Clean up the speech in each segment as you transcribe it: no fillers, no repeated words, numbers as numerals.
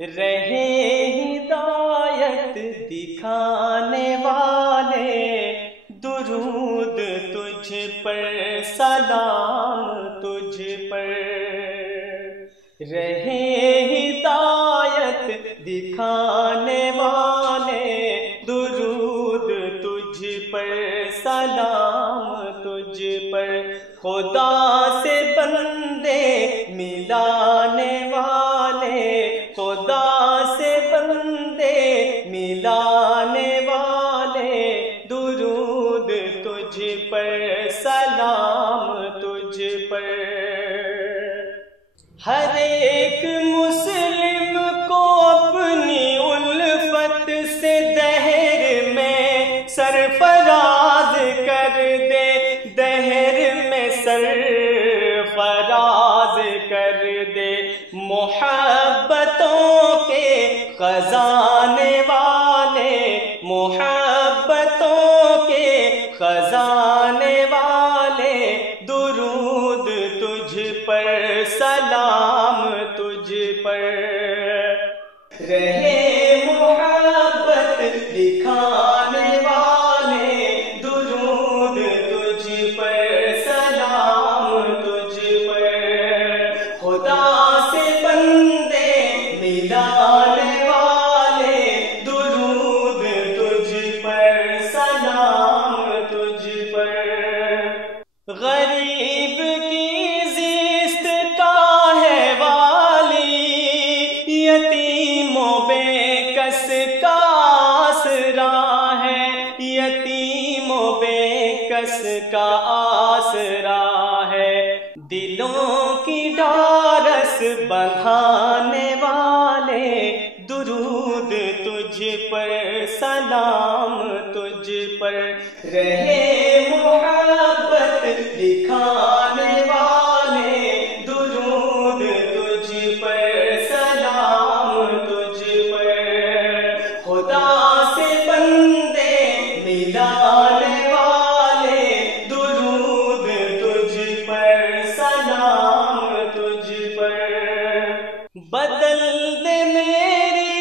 رہے ہدایت دکھانے والے، درود تجھ پر، سلام تجھ پر۔ رہے ہدایت دکھانے والے، درود تجھ پر، سلام تجھ پر۔ خدا سے بندے ملانے والے، خدا سے بندے ملانے والے، درود تجھ پر، سلام تجھ پر۔ ہر ایک مسلم کو اپنی الفت سے دہر میں سرفراز کر دے، دہر میں سرفراز کر دے۔ محبتوں کے خزانے والے، محبتوں کے خزانے والے، درود تجھ پر، سلام تجھ پر۔ رہے محبت دکھانے والے، درود تجھ پر، سلام تجھ پر۔ خدا سے بندے ملانے والے، درود تجھ پر، سلام تجھ پر۔ غریب کی زیست کا ہے والی، یتیم و بے کس کا آسرا ہے، یتیم و بے کس کا آسرا ہے۔ دلوں کی ڈھارس بندھانے والے، درود تجھ پر، سلام تجھ پر۔ رہے محبت دکھانے والے، درود تجھ پر، سلام تجھ پر۔ خدا سے بندے ملانے والے، درود تجھ پر، سلام تجھ پر۔ بدل دے میری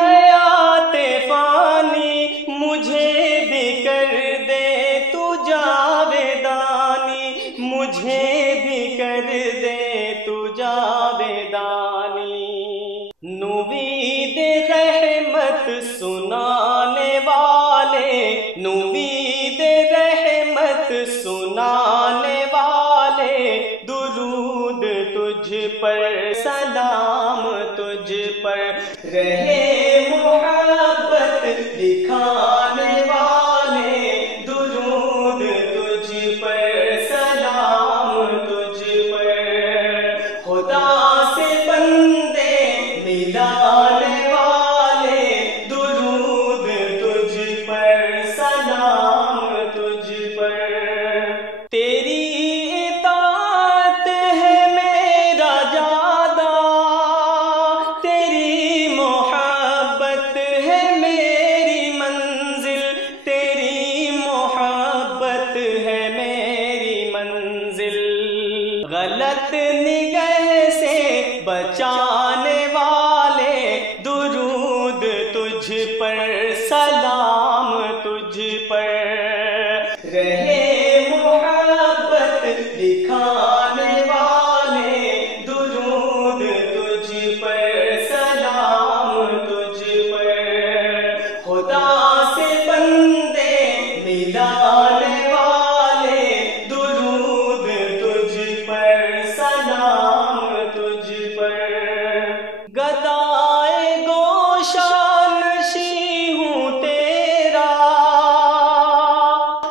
حیات فانی، مجھے بھی کر دے تو جاویدانی، مجھے بھی کر دے تو جاویدانی۔ نوید رحمت سنانے والے، نوید رحمت سنانے والے، درود تجھ پر، سلام تجھ پر۔ رہے محبت دکھانے والے، درود تجھ پر، سلام تجھ پر۔ خدا سے بندے ملانے والے، درود تجھ پر، سلام تجھ پر۔ تیری اطاعت ہے میرا جادہ، تیری محبت ہے میری منزل، تیری محبت ہے میری منزل۔ غلط نگہ سے بچانے والے، درود تجھ پر، سلام تجھ پر۔ رہے محبت دکھانے والے، درود تجھ پر، سلام تجھ پر۔ خدا سے بندے ملانے والے، درود تجھ پر، سلام تجھ پر۔ گدائے گوشان نشیں ہوں تیرا،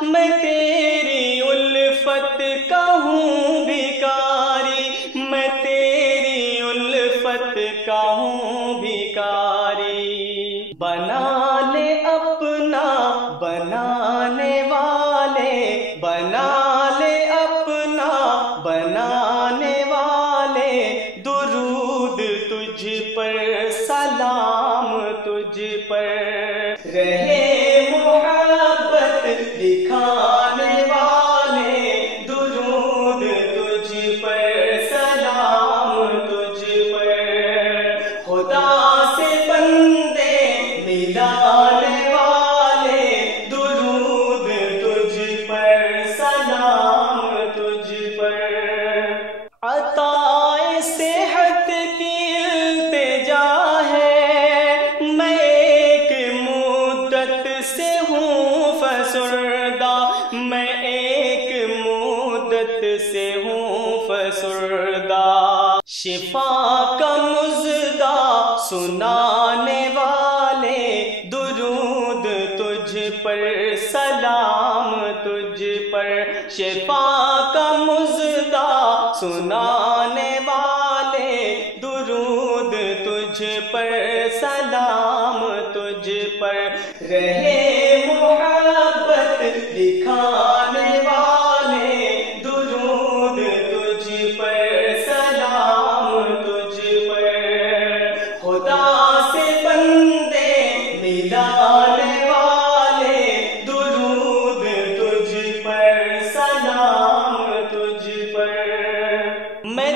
میں تیری الفت کا ہوں بھکاری، میں تیری الفت کا ہوں بھکاری۔ بنا لے اپنا بنانے والے، بنا لے اپنا بنانے والے، درود تجھ پر، سلام تجھ پر۔ رہے محبت دکھانے والے، درود تجھ پر، سلام تجھ پر۔ خدا سے شفا کا مژدہ سنانے والے، درود تجھ پر، سلام تجھ پر۔ شفا کا مژدہ سنانے والے، درود تجھ پر، سلام تجھ پر۔ رہے محبت دکھانے والے، درود تجھ پر، سلام تجھ پر۔ خدا سے بندے ملانے والے، درود تجھ پر، سلام تجھ پر۔ میں